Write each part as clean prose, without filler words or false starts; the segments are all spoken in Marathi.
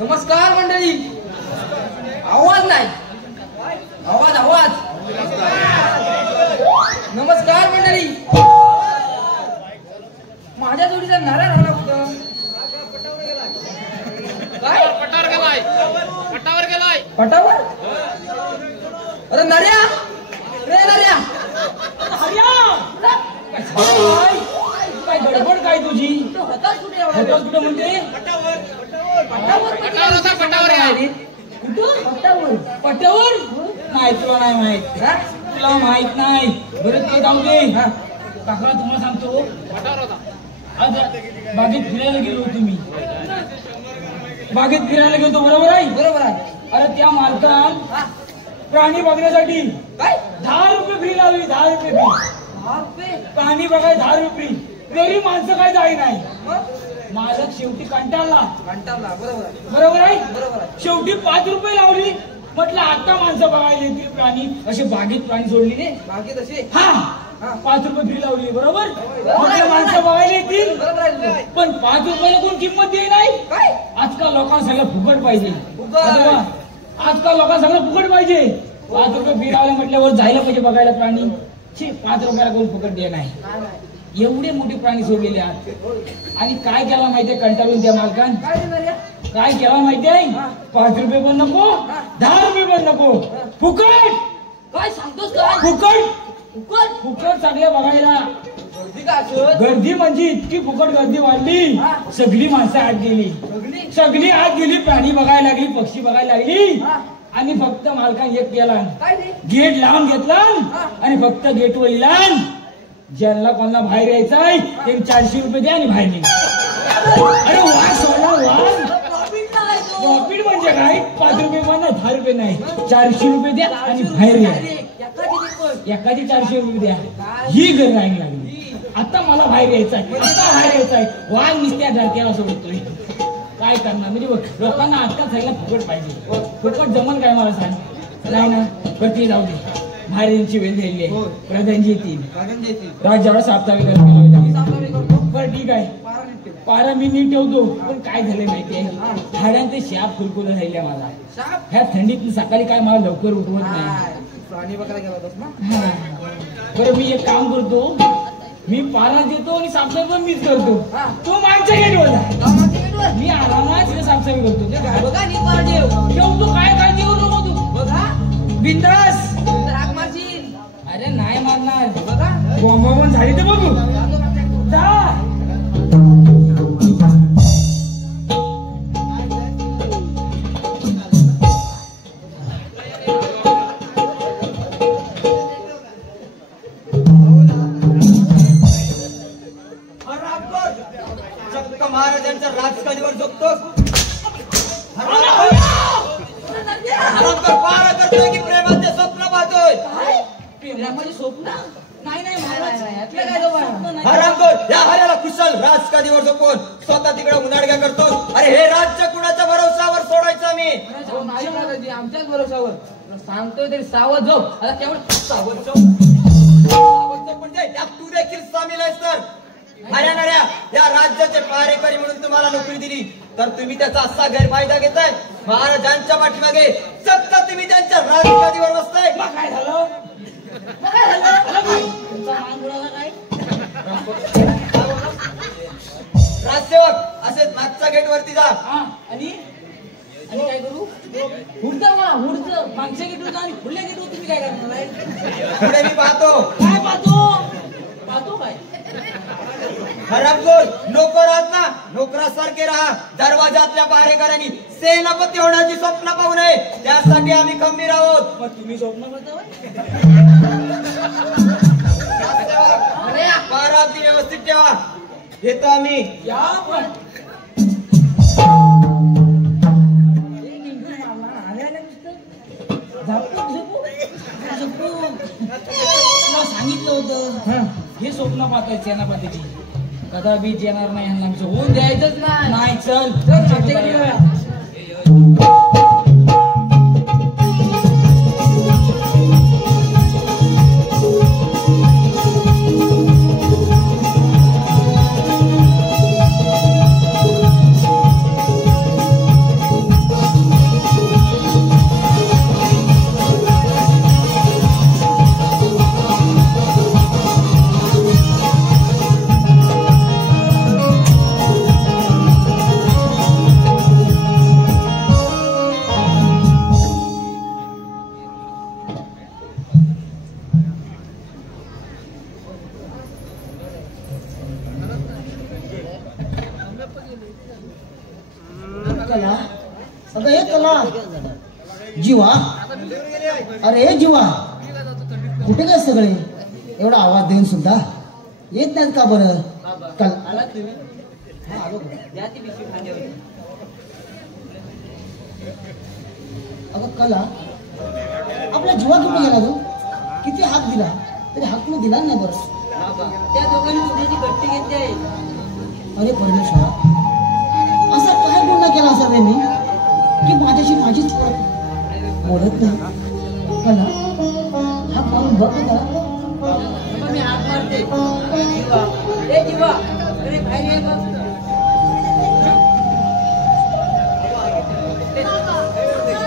नमस्कार मंडळी. आवाज नाही, आवाज आवाज. नमस्कार मंडळी. माझ्या जोडीचा नारा राहिला कुठं? काय पटावर गेलाय? पटावर गेलाय. पटावर? अरे नर्या, रे नर्या. काय गडबड काय तुझी? होताच कुठे म्हणते? पटावर नाही, तुला नाही माहित. तुला माहित नाही. बरं ते जाऊ दे. काका तुम्हाला सांगतो, आज बागेत फिरायला गेलो होतो मी. बागेत फिरायला गेलो, बरोबर आहे? बरोबर आहे. अरे त्या मालकान प्राणी बघण्यासाठी काय 10 रुपये फ्री लावली. 10 रुपये फ्री. प्राणी बघाय 10 रुपये फ्री. गरीब माणसं काय जाई नाही. मालक शेवटी कंटाळला. बरोबर आहे? शेवटी 5 रुपये लावली. म्हटलं आता माणसं बघायला येतील प्राणी, असे बागेत प्राणी सोडली. बागेत असे 5 रुपये फ्री लावली. बरोबर? म्हटलं माणसं बघायला येतील. पण 5 रुपयाला कोण किंमत दे नाही. आजकाल लोकांना सगळं फुकट पाहिजे. आजकाल लोकांना सगळं फुकट पाहिजे. 5 रुपये फ्री लावले म्हटल्यावर जायला पाहिजे बघायला प्राणी. 5 रुपयाला कोण फुकट दे नाही. एवढे मोठे प्राणी सोडलेले आहेत. आणि काय केला माहितीये कंटाळून त्या मालकान? काय केला माहितीये? 5 रुपये पण नको, 10 रुपये पण नको, फुकट. काय सांगतोस? काय फुकट? फुकट सगळे बघायला. गर्दी म्हणजे इतकी फुकट गर्दी वाढली, सगळी माणसं आत गेली. सगळी आत गेली. प्राणी बघायला लागली, पक्षी बघायला लागली. आणि फक्त मालकाने एक केला, गेट लावून घेतला आणि फक्त गेटवर इला, ज्यांना कोणाला बाहेर यायचंय ते 400 रुपये द्या आणि बाहेर निघा. अरे वाह सोडा, वाह. प्रॉफिट म्हणजे काय? 5 रुपये पण 10 रुपये नाही, 400 रुपये द्या आणि बाहेर या. एकाची 400 रुपये द्या. ही घर राहायला लागली. आता मला बाहेर यायचंय, आता बाहेर यायचंय. वाघ निस्त्या धरत्याला सोडतोय. काय करणार? म्हणजे लोकांना आजकाल खायला फुकट पाहिजे. फुकट जमल काय मला सांग? नाही ना. प्रति जाऊ दे. महाराजांची वेळ झालेली आहे. प्रधानजी येतील, राज्यावर साप्ताहिक करतो. बरं ठीक आहे, पारा मी नीट ठेवतो. पण काय झालंय माहितीये? झाडांचे शाप फुलकुल राहिल्या मला. ह्या थंडीत सकाळी काय मला लवकर उठवत नाही. बरं मी एक काम करतो, मी पारा देतो आणि साफसफाई पण मीच करतो. तो मागच्या गेटवर जा, मी आरामात तिथे साफसफाई करतो. ठेवतो. काय काळजी करू नको तू. बघा बिंदास. अरे नाही मारणार. बॉम्बा पण झाली तर बघू. चक्क महाराजांच्या राजकालीवर झोपतोस. पारा करतोय की प्रेमाचे स्वप्न पाहतोय? प्रेमाचे स्वप्न नाही. नाही महाराज, हरामखोर. या हऱ्याला कुशल राजकालीवर झोपून स्वतः तिकडे उन्हाळग्या करतो. अरे हे राज्य कुणाच्या भरोशावर सोडायचं? मी आमच्याच भरोशावर सांगतोय तरी सावध झोप. आता तेवढं सावध झोप. सावध झोप म्हणजे त्यात तू देखील सामील आहेस. तर हरियाणाऱ्या या राज्याचे पहारेकरी म्हणून तुम्हाला नोकरी दिली तर तुम्ही त्याचा असा गैरफायदा घेताय. महाराजांच्या पाठीमागे सत्ता तुम्ही त्यांच्या राजगादीवर बसताय. काय झालं? राजसेवक असेच मागच्या गेट वरती जा. आणि काय करू? हुडतं मला, हुडतं मागच्या गेटवर जा आणि पुढल्या गेटवर तुम्ही काय करणार आहे? पुढे मी पाहतो. काय पाहतो? पाहतो काय? हरामखोर. नोकर आहात ना, नोकरासारखे राहा. दरवाजातल्या पहारेकरांनी सेनापती होण्याची स्वप्न पाहू नये, त्यासाठी आम्ही खंबीर आहोत. मग तुम्ही स्वप्न करता? पारा अगदी व्यवस्थित ठेवा. येतो आम्ही. या पण सांगितलं होतं हे स्वप्न पाहताय सेनापतीची. कदापिच येणार नाही. ह्यांना होऊन द्यायचंच नाही. चल कला अगं हे कला जीवा अरे जीवा कुठे काय सगळे एवढा आवाज देऊन सुद्धा येत नाहीत का बरं कल आला तुम्ही हा, आलो. द्या ती पिशवी खांद्यावर. अगं कला आपला जीवा कुठे गेला तू किती हाक दिला तरी हाक तू दिला नाही बरं बाबा त्या दोघांनी तुझ्याची गट्टी घेतली आहे. अरे परमेश्वरा असा काय गुन्हा केला असा त्यांनी की माझ्याशी माझीच बोलत नाही कला हाक मारून बघ ना जरा. बाबा मी हात मारते. जीवा ए जीवा अरे बाहेर ये बघ.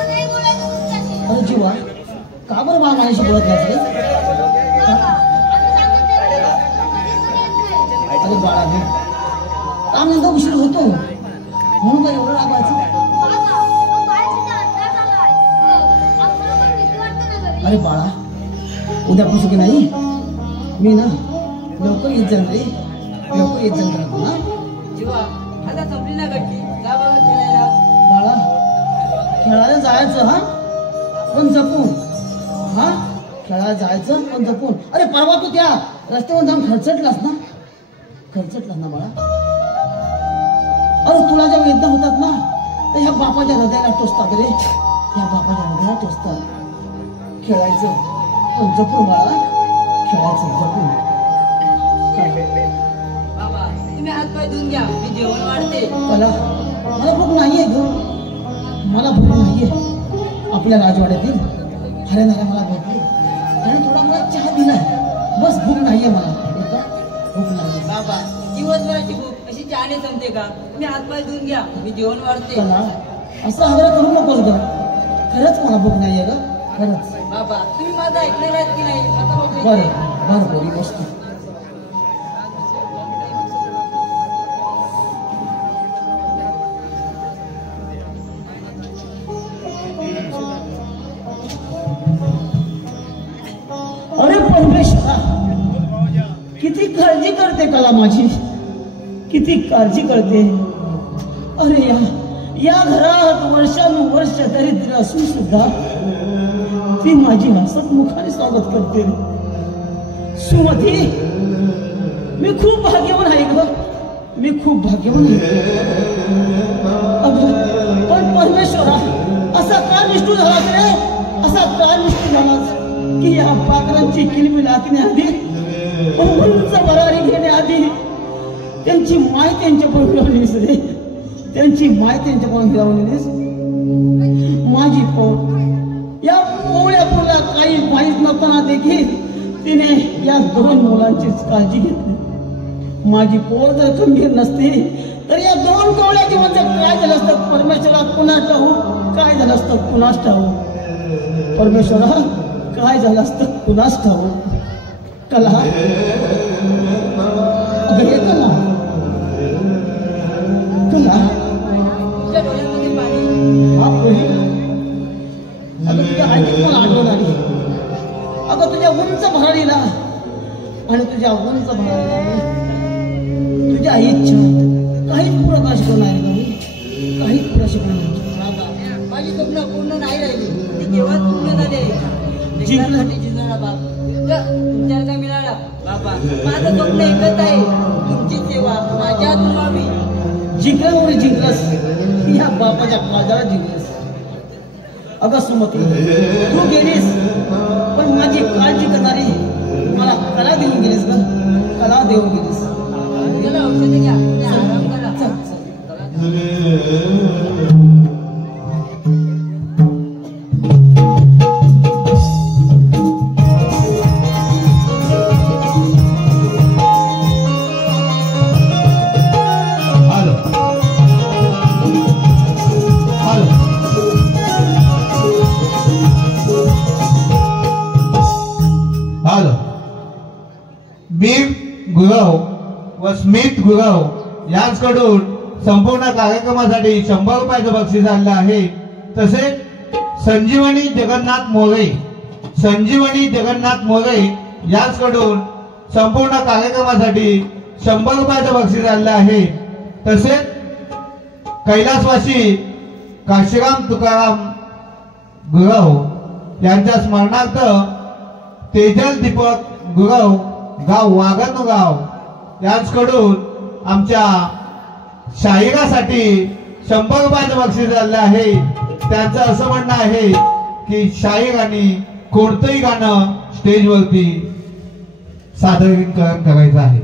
अरे जीवा का बरं मला माझ्याशी बोलत नाही अरे बाळा गे काम नंतर उशीर होतो म्हणून काय एवढं रागवायचं अरे बाळा उद्यापासून की नाही मी ना लवकर येत जाईल रे लवकर येत जाईल रे ना जीवा आता संपली ना गट्टी जा बाबा खेळायला. बाळा खेळायला जायचं हा पण जपून हा खेळायला जायचं पण जपून अरे परवा तू त्या रस्त्यावर जाऊन खर्चटलास ना बाळा अरे तुला ज्या वेदना होतात ना तर ह्या बापाच्या हृदयाला टोचतात रे ह्या बापाच्या हृदयाला टोचतात खेळायचं पण जपून बाळा खेळायचं जपून बाबा तुम्ही हात पाय धुवून घ्या मी जेवण वाढते. मला भूक नाहीये ग मला भूक नाहीये आपल्या राजवाड्यातील हऱ्यानाला मला भरपूर त्याने थोडा मला चहा दिलाय बस भूक नाहीये मला भूक नाहीये बाबा दिवसभराची भूक अशी चहाने संपते का? तुम्ही हात पाय धुवून घ्या मी जेवण वाढते. कला असं आग्रह करू नकोस ग खरंच मला भूक नाहीये ग खरंच बाबा तुम्ही माझं ऐकलेलं आहेत की नाही आता बघू. बरं बरी गोष्ट अरे परमेश्वरा किती काळजी करते कला माझी किती काळजी करते अरे या घरात वर्षानुवर्ष दरिद्र असून सुद्धा ती माझी हसत मुखाने स्वागत करते सुमती मी खूप भाग्यवान आहे ग मी खूप भाग्यवान आहे पण परमेश्वरा असा का निष्ठूर झालास रे असा का निष्ठूर झालास की या पाखरांची किलबिल ऐकण्याआधी उंच भरारी घेण्याआधी त्यांची माय त्यांच्याकडून हिरावलीस रे त्यांची माय त्यांच्याकडून हिरावलीस माझी पोर या पोळ्या पोळ्या काही माहीत नसताना देखील तिने या दोन मुलांचीच काळजी घेतली माझी पोर जर गंभीर नसती तर या दोन कवळ्याची म्हणजे काय झालं असतं परमेश्वरा कुणास ठाऊक काय झालं असतं कुणास ठाऊक परमेश्वरा काय झालं असतं कुणास ठाऊक कला अगं हे कला कला तुझ्या डोळ्यामध्ये पाणी. हा पोरी अगं तुझ्या आईची पण आठवण आली अगं तुझ्या उंच भरारीला आणि तुझ्या उंच भरारीला तुझ्या इच्छा काहीच पुढं का शिकवणार नाही काहीच पुढं शिकवणार नाही बाबा माझी स्वप्न पूर्ण नाही राहिली ती केव्हाच पूर्ण झाली. जिंकण्यासाठी जिंकणारा बाप तुमच्याला काय मिळाला बाबा माझं स्वप्न एकच आहे तुमची सेवा माझ्या हातून व्हावी. जिंकल्यामुळे जिंकलंस या बापाच्या काळजाला जिंकलंस अगं सुमती तू गेलीस पण माझी काळजी करणारी मला कला देऊन गेलीस ग कला देऊन गेलीस त्याला औषध घ्या ते आराम करा. चल चल गुरव व स्मित गुरव यांच्याकडून संपूर्ण कार्यक्रमासाठी 100 रुपयाचं बक्षीस आणलं आहे. तसेच संजीवनी जगन्नाथ मोरे यांच्याकडून संपूर्ण कार्यक्रमासाठी 100 रुपयाचं बक्षीस आणलं आहे. तसेच कैलासवासी काशीराम तुकाराम गुरव यांच्या स्मरणार्थ तेजल दीपक गुरव गाव वागणगाव यांच्याकडून आमच्या शाहिरासाठी 100 रुपयाचं बक्षीस झालं आहे. त्यांचं असं म्हणणं आहे की शाहिरांनी कोणतंही गाणं स्टेजवरती सादरीकरण करायचं आहे.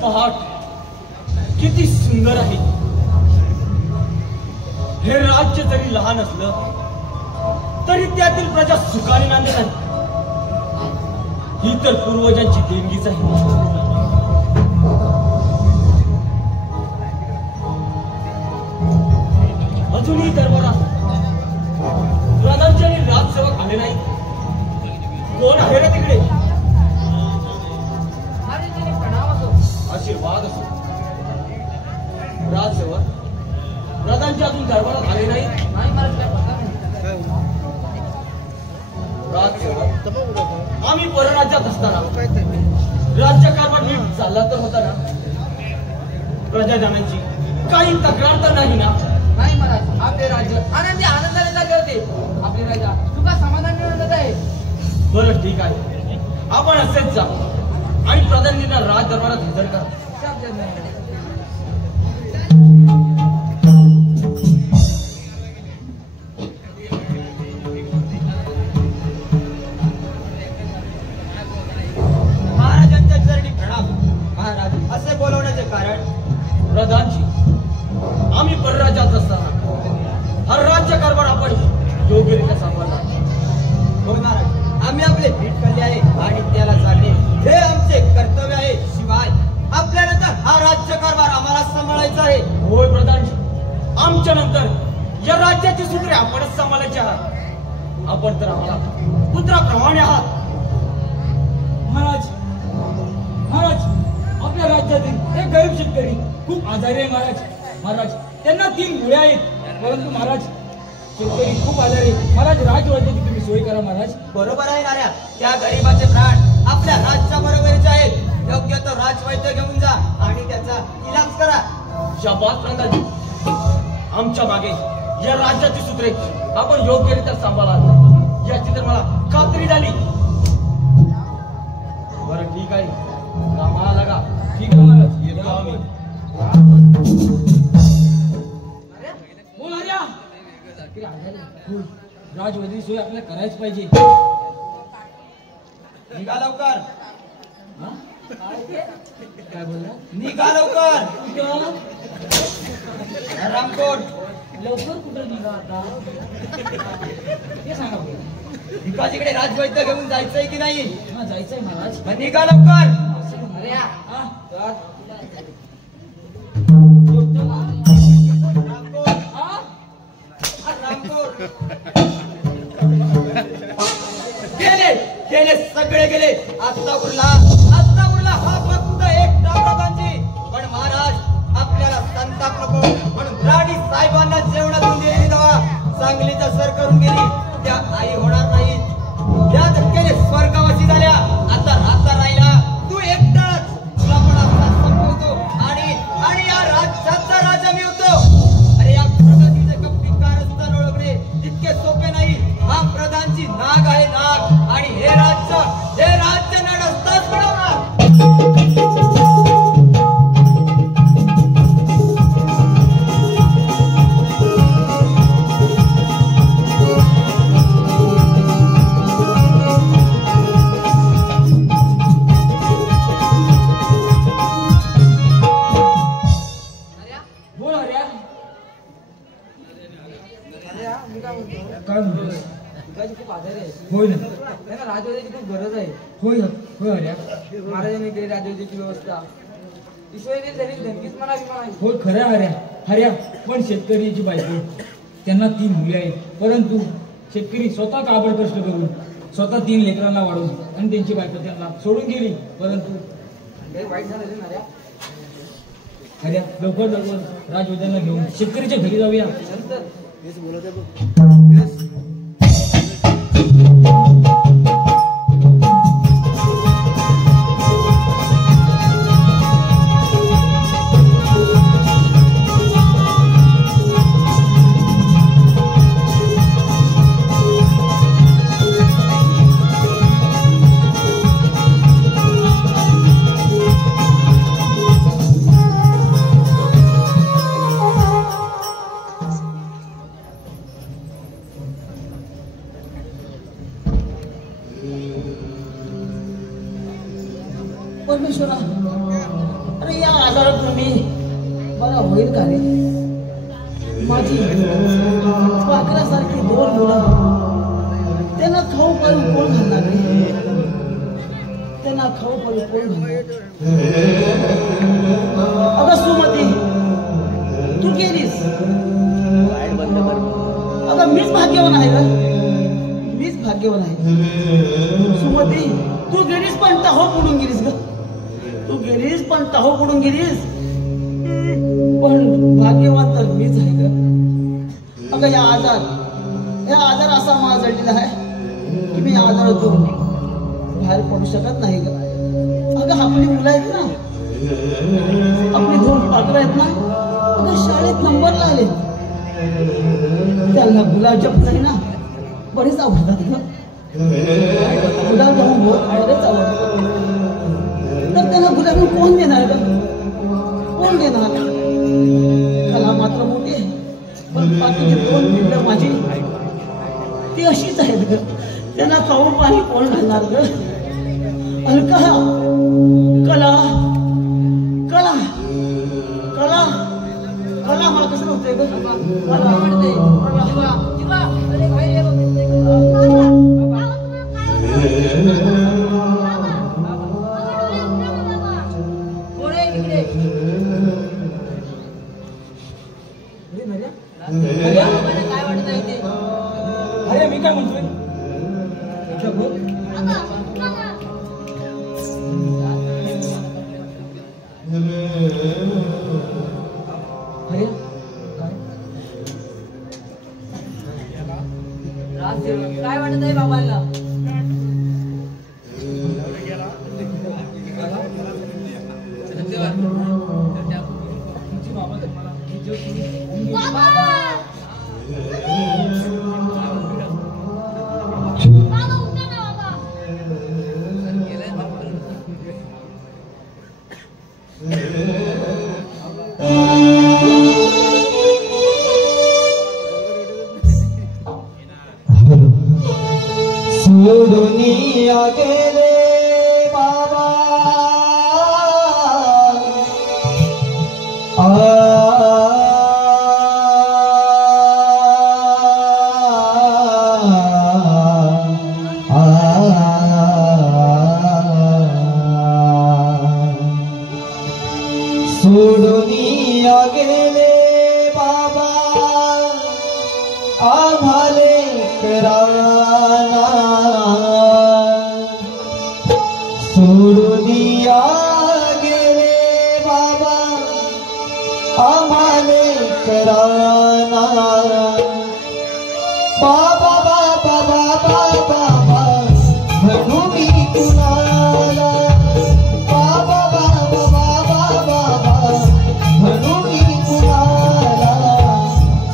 पहाट किती सुंदर आहे. हे राज्य जरी लहान असलं तरी त्यातील प्रजा सुखाने नांदत आहे. ही तर पूर्वजांची देणगीच आहे. अजूनही दरबारात राजांचे आणि राजसेवक आले नाही. कोण आहे रे तिकडे? आशीर्वाद असो. राजसेवक राजांचे अजून दरबारात आले नाही. राजसेवक आम्ही परराज्यात असताना राज्यकारभार नीट चालला तर होता ना? प्रजाजनांची काही तक्रार तर नाही ना? नाही महाराज, आपले राज्य आनंदी आनंदाने चालले होते. आपले राजा तुका समाधान मिळवत आहे. बरं ठीक आहे, आपण असेच जा आणि प्रधानजींना राज दरबारात हजर करा. महाराजांच्या चरणी प्रणाम. महाराज, असे बोलवण्याचे कारण? प्रधानजी, आम्ही परराज्यात असताना हा राज्य कारभार आपण योग्यरित्या सांभाळला. होय महाराज, आम्ही आपले भीट खाल्ले आहे आणि त्याला चालले हे आमचे कर्तव्य आहे. शिवाय आपल्यानंतर हा राज्य कारभार आम्हाला सांभाळायचा आहे. होय प्रधानजी, आमच्या नंतर या राज्याची सूत्रे आपणच सांभाळायची आहात. आपण तर आम्हाला पुत्राप्रमाणे आहात. महाराज, महाराज, आपल्या राज्यातील एक गरीब शेतकरी खूप आजारी आहे. महाराज, त्यांना 3 मुले आहेत. परंतु महाराज, शेतकरी खूप आजारी आहे. महाराज, राजवैद्याची तुम्ही सोय करा. महाराज, बरोबर आहे नाऱ्या, त्या गरीबाचे प्राण आपल्या राज्या बरोबरीचे आहेत. योग्य तो राजवैद्य घेऊन जा आणि त्याचा इलाज करा. शाबास प्रधानजी, आमच्या मागे या राज्याची सूत्रे आपण योग्यरित्या सांभाळाल याची तर मला खात्री झाली. बरं ठीक आहे, कामाला लागा. ठीक आहे महाराज, येतो आम्ही. बोल हर्या. राजवैद्य सोय आपल्याला करायच पाहिजे. निघा लवकर. काय बोलला? निघा लवकर. रामकोट. लवकर कुठं निघा आता? ते सांगा. भिकाजीकडे राजवैद्य घेऊन जायचंय की नाही? जायचंय महाराज. मग निघा लवकर. अरे रामकोट. गेले गेले सगळे गेले. आता उरला हा फक्त एकटा प्रधानजी. पण महाराज, आपल्याला संताप नको म्हणून राणी साहेबांना जेवणातून दिलेली दवा सांगलीचा सर करून गेली. त्या आई होणार नाही. त्या धक्क्याने स्वर्गवासी झाल्या. आता राहिला तू एकटाच. तुला पण आपला संपवतो आणि या राज्याचा राजा मी होतो. अरे, या प्रगतीचे कपटी कारस्थान ओळखणे इतके सोपे नाही. हा प्रधानची नाग आहे, नाग. आणि हे राज्य नडसताच बनवणार. बोल हर्या. काय म्हणतो? भिकाजी खूप आजारी आहे. होय ना. त्यांना राजवैद्याची खूप गरज आहे. होय होय हर्या. महाराजांनी केली राजवैद्याची व्यवस्था. ईश्वरीतील तरी धनकीच म्हणावी म्हणावी. होय खरं हऱ्या पण शेतकरीची बायको त्यांना 3 मुले आहेत, परंतु शेतकरी स्वतः काबड कष्ट करून स्वतः 3 लेकरांना वाढवून आणि त्यांची बायको त्यांना सोडून गेली. परंतु लय वाईट झालं रे नाऱ्या. हऱ्या लवकर राजवैद्यांना घेऊन शेतकरीच्या घरी जाऊया. नंतर परमेश्वरा, अरे या आजारात तुम्ही बरा होईल का रे? माझी पाखरासारखी 2 मुलं, त्यांना खाऊ पाळू कोण घालणार रे? त्यांना खाऊ पाळू कोण घालणार? अगं सुमती, तू गेलीस. अगं मीच भाग्यवान आहे का? मीच भाग्यवान आहे. सुमती, तू गेलीस पण टाहो पडून गेलीस ग. तू गेलीस पण टाहो पडून गेलीस. पण भाग्यवान तर मीच आहे ग. अगं या आजार असा मला जडलेला आहे की मी आजारातून बाहेर पडू शकत नाही ग. अगं आपली मुलं आहेत ना, आपली 2 पाखरं आहेत ना, अगं शाळेत नंबरला आले. त्यांना गुलाबजाम नाही ना बरेच आवडतात ग. गुलाबजामुन बरेच आवडतात. तर त्यांना गुलाबजामुन कोण देणार ग? कोण देणार? कला मात्र मोठी आहे, पण बाकीची 2 पिल्लं माझी ती अशीच आहेत ग. त्यांना खाऊन पाणी कोण घालणार ग? अलका, कला कला कला कला मला कसं होतंय ग? मला आवडते. जीवा अरे भाई ये कोणे इकडे हऱ्या काय वाटत आहे ते? हऱ्या मी काय म्हणतोय? हऱ्या काय वाटत आहे बाबांना? दुनिया गेले बाबा सोडुनिया गेले बाबा आम्हाले कराना सोडुनिया गेले बाबा आम्हाले कराना बाबा बाबा बाबा बाबा म्हणू मी कुणाला बाबा बाबा बाबा बाबा म्हणू मी कुणाला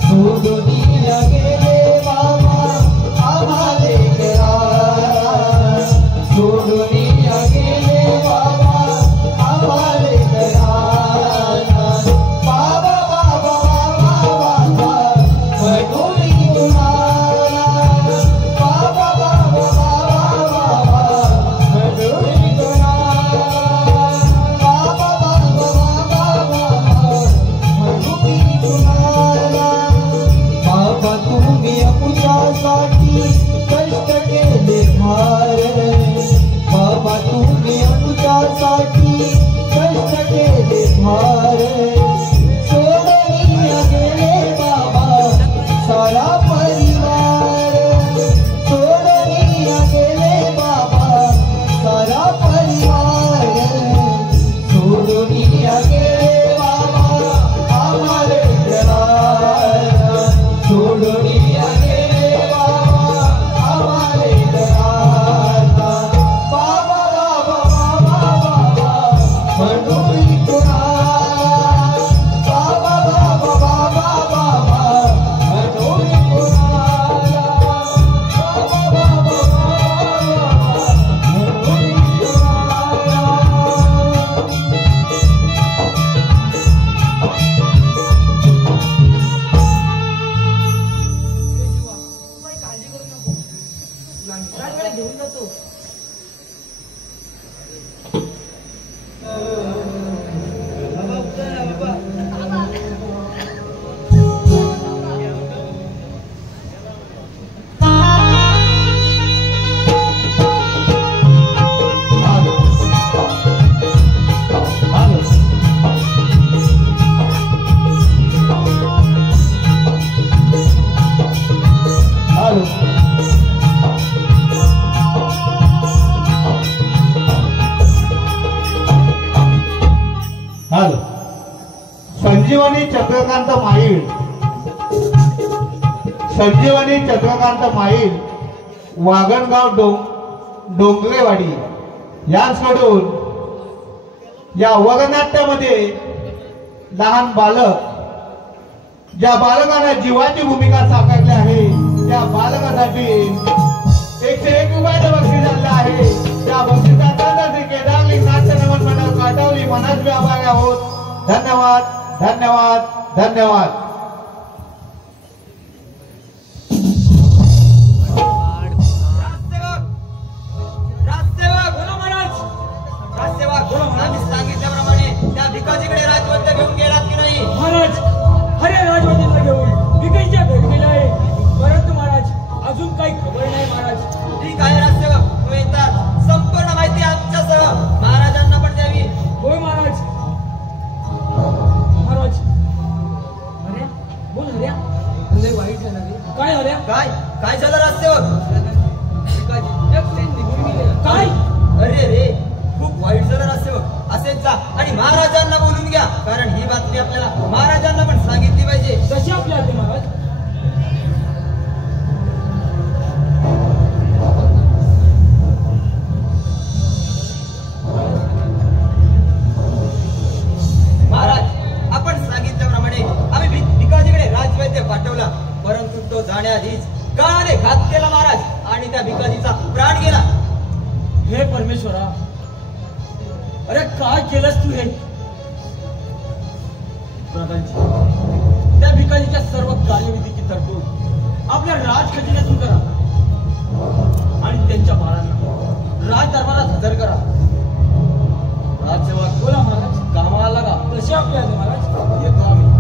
सोडुनिया गेले बाबा आम्हाले कराना सोडुनिया गेले बाबा आम्हाले कराना बाबा बाबा बाबा बाबा चंद्रकांत माईल, संजीवनी चंद्रकांत माईल, वागणगाव डोंगरेवाडी यांकडून या वगनाट्यामध्ये लहान बालक, ज्या बालकांना जीवाची भूमिका साकारली आहे त्या बालकासाठी 101 रुपयाचं बक्षीस झालं आहे. त्या बक्षिसाचा श्री केदारली नाट्य नमन मंडळ काटवली मनात आभारी आहोत. धन्यवाद, धन्यवाद, धन्यवाद. आम्ही सांगितल्याप्रमाणे त्या भिकाजीकडे राजवद्य घेऊन गेलात की नाही? महाराज, अरे राजवतीला घेऊन भिकाजीच्या घरी गेला आहे, परंतु महाराज अजून काही खबर नाही. महाराज ठीक आहे राजसेवक, तो येतात. संपूर्ण माहिती आमच्यासह महाराजांना पण द्यावी. होय महाराज. महाराज, अरे बोल हऱ्या, लय वाईट झालं रे. काय हऱ्या? काय झालं राजसेवक? काय? अरे रे, खूप वाईट झालं राजसेवक. असेच जा आणि महाराजांना बोलून घ्या, कारण ही बातमी आपल्याला महाराजांना पण सांगितली पाहिजे. कशी आपली आते महाराज? महाराज, आपण सांगितल्याप्रमाणे आम्ही भिकाजीकडे राजवैद्य पाठवला, परंतु तो जाण्याआधीच काळाने घात केला महाराज आणि त्या भिकाजीचा प्राण गेला. हे परमेश्वरा, अरे काय केलंस तू हे? प्रधानजी, त्या भिकाजीच्या सर्व कार्यविधीची तरतूद आपल्या राजखजिन्यातून करा आणि त्यांच्या बाळांना राज दरबारात हजर करा. राजसेवक बोला महाराज. कामाला लागा. कशी आपली आहे महाराज? येतो आम्ही.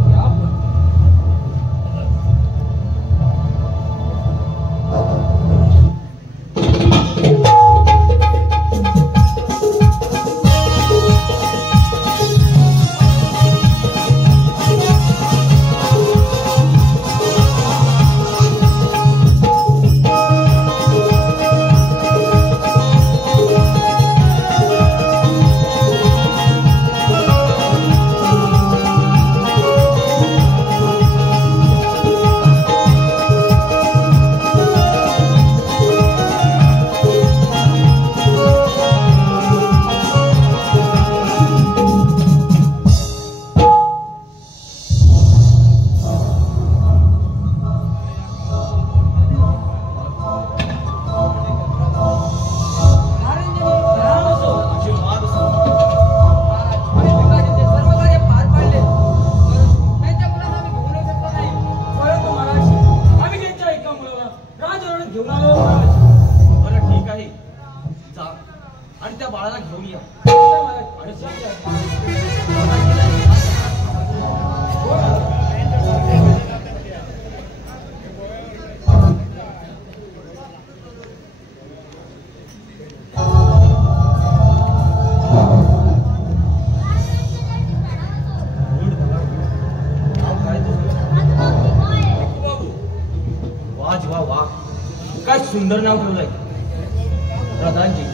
सुंदर नाव ठेवलंय प्रधानजी.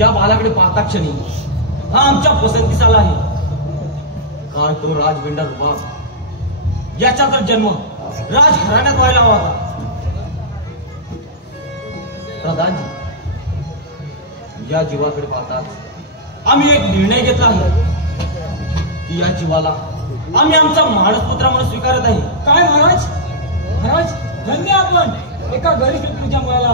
या बालाकडे पाहता क्षणी हा आमच्या पसंतीस आला आहे, कारण तो राजविंडा रुबाब याचा तर जन्म राजघराण्यात व्हायला हवा होता. प्रधानजी, या जीवाकडे पाहताच आम्ही एक निर्णय घेतला आहे की या जीवाला आम्ही आमचा मानसपुत्र म्हणून स्वीकारत आहे. काय महाराज? महाराज धन्य आपण. एका गरीब व्यक्तीच्या मुलाला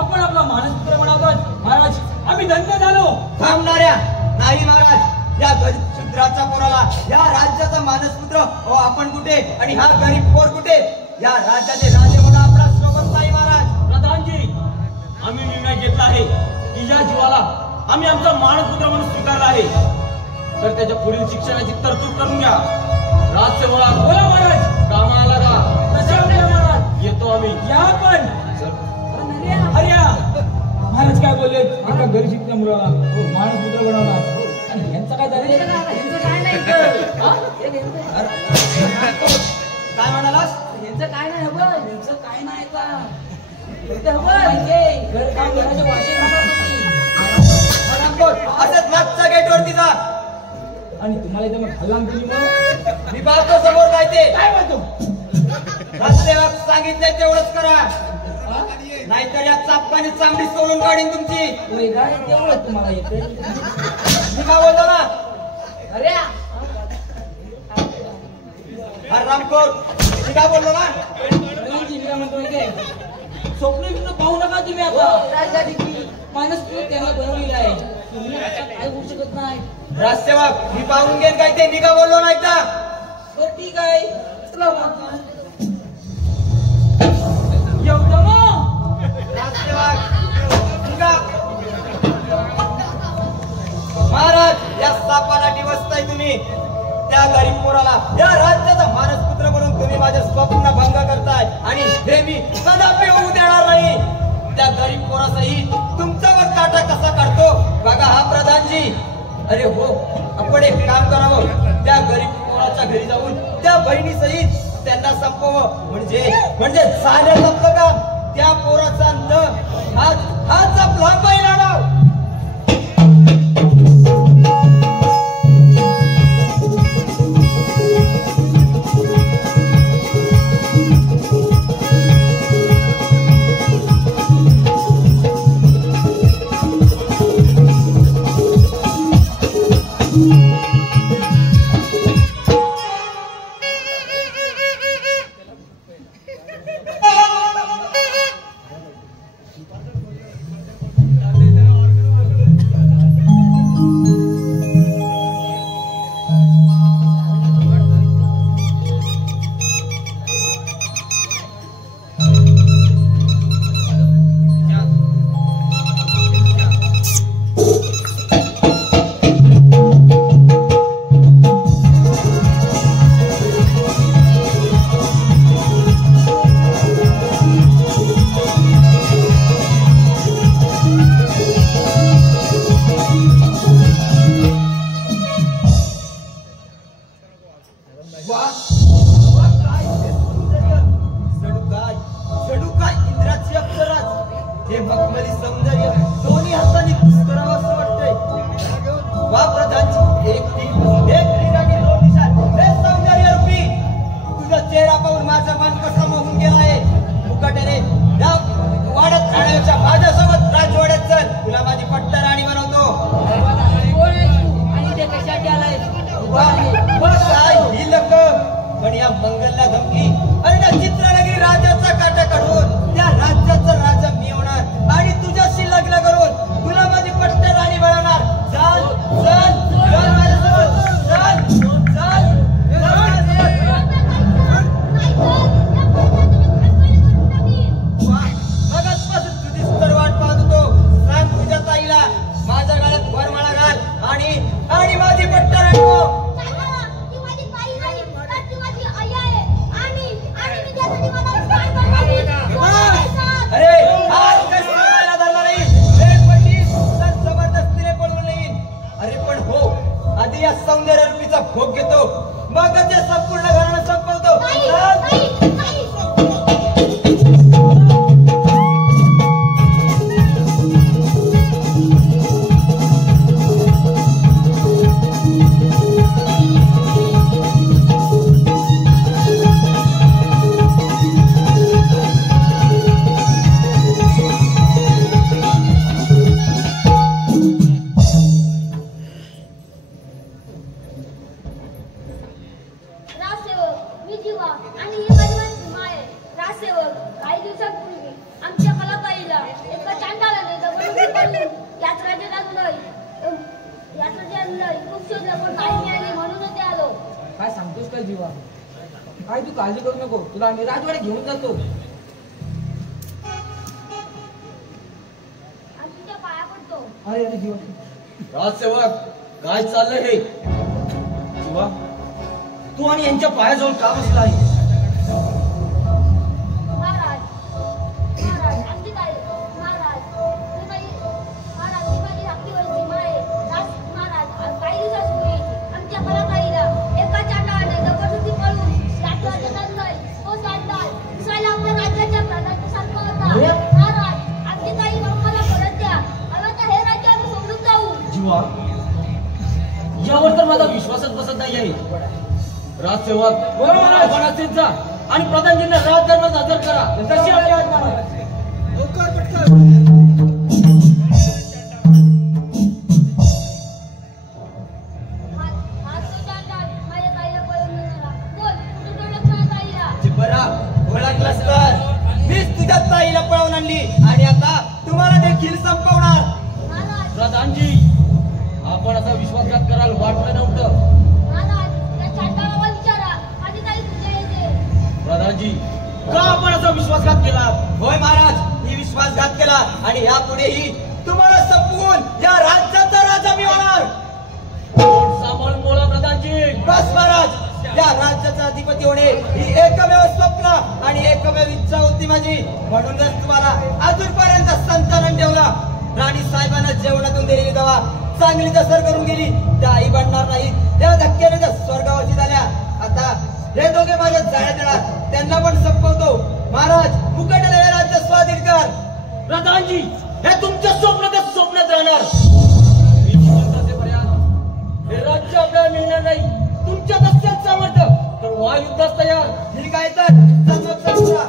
आपण आपला मानसपुत्र म्हणावतात. महाराज आम्ही धन्य झालो. थांबणाऱ्या नाही महाराज, या गरीब शूद्राच्या पोराला या राज्याचा मानसपुत्र आपण कुठे आणि हा गरीब पोर कुठे? या राज्याचे राजे म्हणून आपला सोबत नाही महाराज. प्रधानजी, आम्ही निर्णय घेतला आहे की या जीवाला आम्ही आमचा मानसपुत्र म्हणून स्वीकारला आहे, तर त्याच्या पुढील शिक्षणाची तरतूद करून घ्या. राजसेवळा बोला महाराज. कामाला लागा. महाराज येतो आम्ही. या पण. अरे महाराज काय बोलले? एका गरीब शिकल्या मुलाला मानसपुत्र बनवणार आणि यांचा काय झालं? काय म्हणालास? यांचं काय नाही हवं, यांचं काय नाही का असंच मागच्या गेटवरती जा. आणि तुम्हाला इथे मग हल्ला कोणी मग मी पाहतो समोर काय ते काय म्हणतो राजसेवक सांगितलंय तेवढंच करा नाहीतर या चापकाने चांगली सोडून काढीन तुमची तेवढं तुम्हाला येते मी काय बोलतो ना अरे रामकोट मी काय बोललो ना स्वप्न बिप्न पाहू नका तुम्ही आता माणूस त्यांना बनवलेला आहे तुम्ही आता काय होऊ शकत नाही राजसेवक मी पाहून घेईन काय ते मी काय बोललो नाही का तर ठीक आहे चला एवढं मग राजसेवक निघा. महाराज या सापाला डिवसताय तुम्ही त्या गरीब पोराला या राज्याचा मानसपुत्र म्हणून तुम्ही माझे स्वप्न भंग करताय आणि हे मी कदापि होऊ देणार नाही त्या गरीब पोरासहित तुमच्यावर काटा कसा काढतो बघा हा प्रधानजी अरे हो आपण एक काम करावं त्या गरीब पोराच्या घरी जाऊन त्या बहिणीसहित त्यांना संपवं म्हणजे झालं आपलं काम त्या पोराचा अंत हाच आपला पहिला नाव पण या मंगलला धमकी अरे ना चित्रनगरी राजाचा काटा काढून त्या राज्याचा राजा मी होणार आणि तुझ्याशी लग्न करून तुला माझी पट्ट राणी बनवणार चल चल चल माझ्यासोबत चल चल मगाचपासून तुझी तर वाट पाहत होतो सांग तुझ्या ताईला माझ्या गळ्यात वरमाळा घाल आणि माझी पट्ट राणी हो. अरे आज काय सांगायला धरला नाही वेळ पडली तर जबरदस्तीने पळवून येईन अरे पण हो आधी या सौंदर्य रूपीचा भोग घेतो मग ते संपूर्ण घराणं संपवतो काय सांगतोस काय जीवा काय तू काळजी करू नको तुला आम्ही राजवाड्यात घेऊन जातो अरे अरे जीवा राजसेवक काय चाललंय हे जीवा तू आणि यांच्या पायाजवळ का बसला आहे यावर तर माझा विश्वास सेवक बोला महाराज. आपण असेच जा आणि प्रधानजींना राजदरबारात हजर करा. तशी आपली आज्ञा महाराज. ओळखलंस तर मीच तुझ्या ताईला पळवून आणली आणि आता तुम्हाला देखील संपवणार. प्रधानजी आपण असा विश्वासघात कराल वाटलं नव्हतं. प्रधानजी का आपण असा विश्वासघात केला? होय महाराज, मी विश्वासघात केला आणि यापुढेही तुम्हाला संपवून या राज्याचा राजा मी होणार. सांभाळून बोला प्रधानजी. बस महाराज, या राज्याचा अधिपती होणे ही एकमेव स्वप्न आणि एकमेव इच्छा होती माझी. म्हणूनच तुम्हाला अजूनपर्यंत संतान ठेवला. राणी साहेबांना जेवणातून दिलेली दवा चांगली दसर करून गेली. त्या आई बनणार नाहीत. त्या धक्क्याने त्या स्वर्गावासी झाल्या. आता हे दोघे माझ्या जाळ्यात येणार. त्यांना पण संपवतो. महाराज, मुकाट्याला हे राज्य स्वाधीन कर. प्रधानजी हे तुमच्या स्वप्नातच स्वप्नात राहणार. हे राज्य आपल्याला मिळणार नाही. तुमच्यात असेल सामर्थ्य तर महायुद्धास तयार. ठीक आहे तर समजा.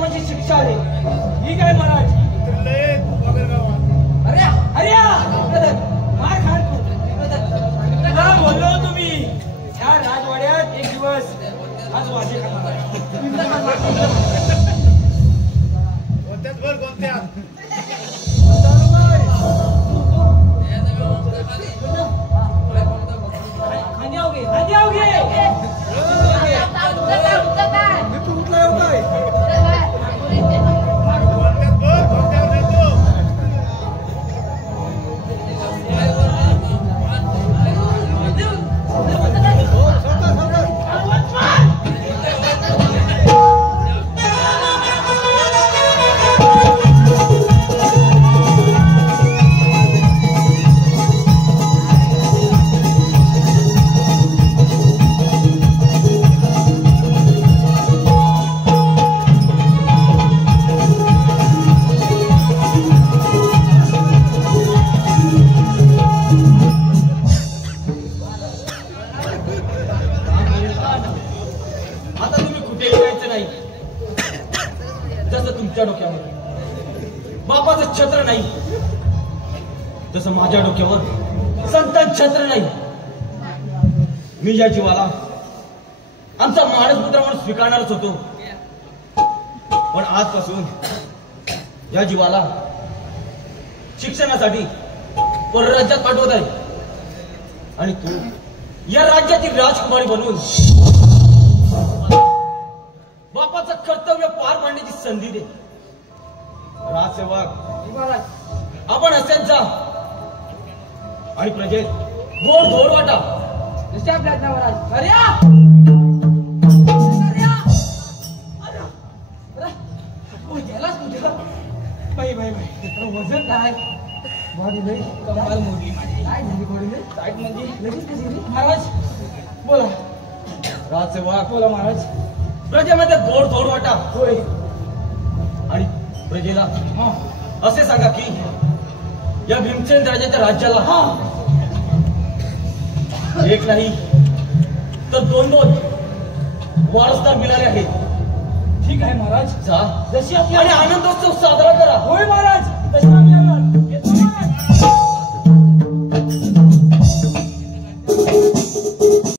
नाराजी शिक्षा आहे ही काय महाराज. अरे अरे मार खान बोललो तुम्ही या राजवाड्यात एक दिवस आज वाजे खाणार माझ्या डोक्यावर संतान छत्र नाही. मी या जीवाला आमचा मानसपुत्र म्हणून स्वीकारणारच होतो, पण आजपासून या जीवाला शिक्षणासाठी परराज्यात पाठवत आहे आणि तू या राज्याची राजकुमारी बनवून बापाचं कर्तव्य पार पाडण्याची संधी दे. राजसेवक आपण असेच जा आणि प्रजेत गोड धोड वाटा. वजन काय बॉडी नाही कमाल मोडली माझी. काय झाली बॉडी नाही साईड म्हणजे लगेच कशी झाली? महाराज बोला. राजसेवक बोला महाराज. प्रजेमध्ये गोड धोड वाटा होय. आणि प्रजेला हा असे सांगा की या भीमसेन राजाच्या राज्याला हा एक नाही तर दोन वारसदार मिळाले आहेत. ठीक आहे महाराज. जा जशी आपली आणि आनंदोत्सव साजरा करा. होय महाराज. तशी आम्ही